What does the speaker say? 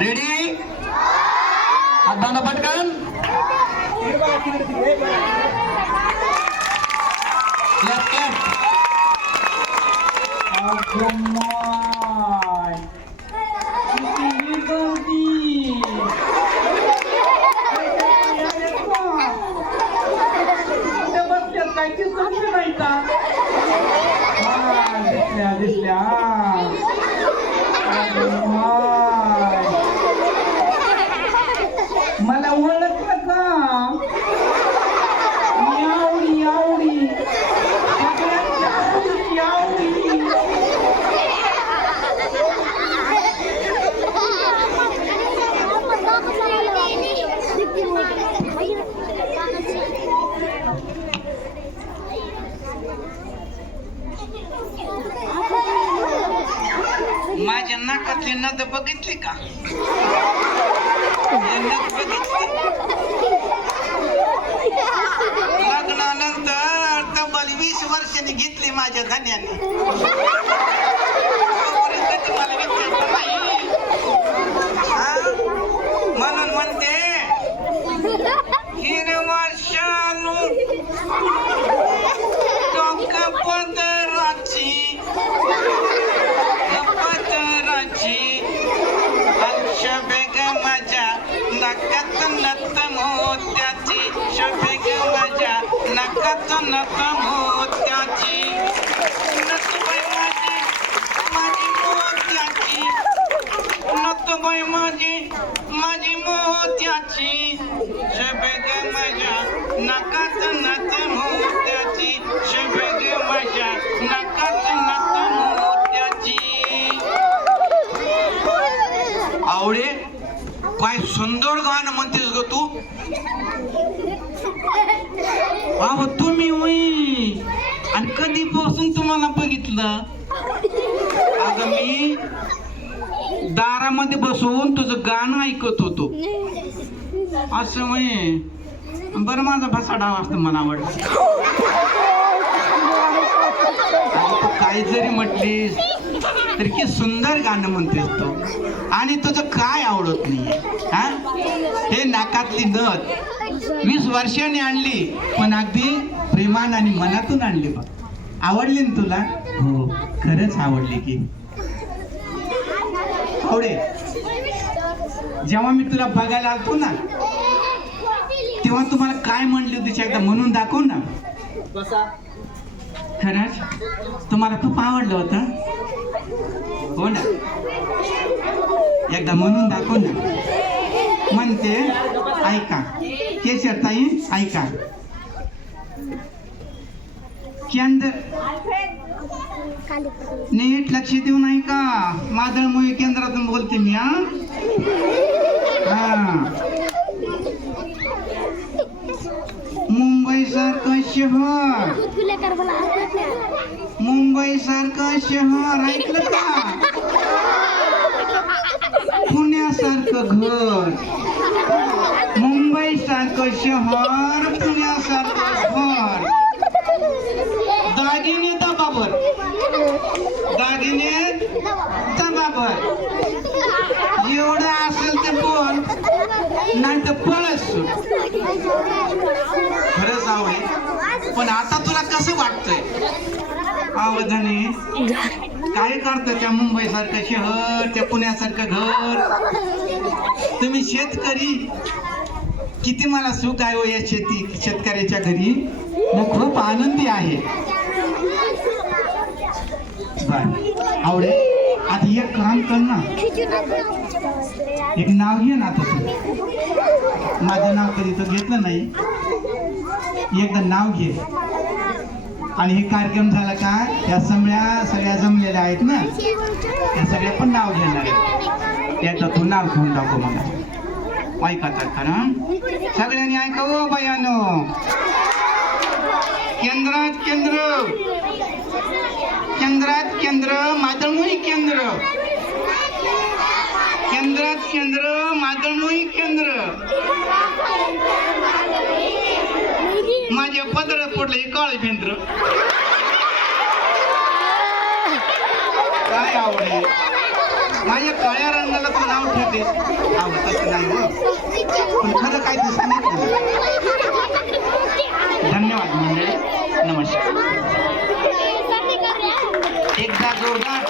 Ready हात बांधा पटकन मला ओळखलं का यावडी यावडी यावडी माझ्या नाकातली नद बघितली का नद बघितली लग्नानंतर तब्बल 20 वर्षांनी घेतली माझ्या धन्याने तोपर्यंत मला विचारलं नाही म्हणून म्हणते हिरवा शालू डोका पदराची शोभेग माझ्या नकात नत मोत्याची शोभेग माझ्या नकात नत मोत्याची नतबाई माझी माझी मोत्याची नतबाई माझी मोत्याची शोभेग माझ्या नकात नत मोत्याची शोभेग माझ्या नकात नत मोत्याची आवडे काय सुंदर गाणं म्हणतेस ग तू अहो तुम्ही होई आणि कधीपासून तुम्हाला बघितलं अगं मी दारामध्ये बसून तुझं गाणं ऐकत होतो असं होय बरं माझा भसाडा वाजता मला आवडत तू काही जरी म्हटलीस तर की सुंदर गाणं म्हणतेस तू आणि तुझं काय आवडत नाहीये हा हे नाकातली नथ 20 वर्षांनी आणली पण अगदी प्रेमान आणि मनातून आणली बघ आवडली ना तुला हो खरंच आवडली की आवडे जेव्हा मी तुला बघायला आलतो ना तेव्हा तुम्हाला काय म्हणली होती एकदा म्हणून दाखव ना खरंच तुम्हाला खूप आवडलं होतं हो ना एकदा म्हणून दाखव ना म्हणते ऐका केशरताई ऐका केंद्र नीट लक्ष देऊन ऐका मादळमुळे केंद्रातून बोलते मी हा मुंबई सारखं शहर मुंबई सारखं शहर ऐकलं का पुण्यासारखं घर मुंबई सारखं शहर पुण्यासारखं घर दागिने दबाबर दागिने दबाबर एवढं असेल ते बोल नाही तर पळस खरंच आवडे पण आता तुला कसं वाटतंय आवधाने काय करतं त्या मुंबई सारखं शहर त्या पुण्यासारखं घर तुम्ही शेतकरी किती मला सुख आहे हो या शेतकऱ्याच्या घरी मी खूप आनंदी आहे आवडे आता एक काम कर ना एक नाव घे ना आता तू माझं नाव कधी तर घेतलं नाही एकदा नाव घे आणि हे कार्यक्रम झाला का या सगळ्या जमलेल्या आहेत ना त्या सगळ्या पण नाव घेणार आहेत एकदा तू नाव घेऊन टाकू मला ऐका तर कारण सगळ्यांनी ऐका हो बायानो केंद्रात केंद्र केंद्रात केंद्र मादळमुही केंद्र केंद्रात केंद्र मादळमुही केंद्र माझ्या पदरात पडले काळे भेंद्र काय आवडे माझ्या काळ्या रंगाला तू नाव ठेव करतेस तसं नाही हो. पण खरं काय ते सांगितलं. धन्यवाद मंडळी. नमस्कार. एकदा जोरदार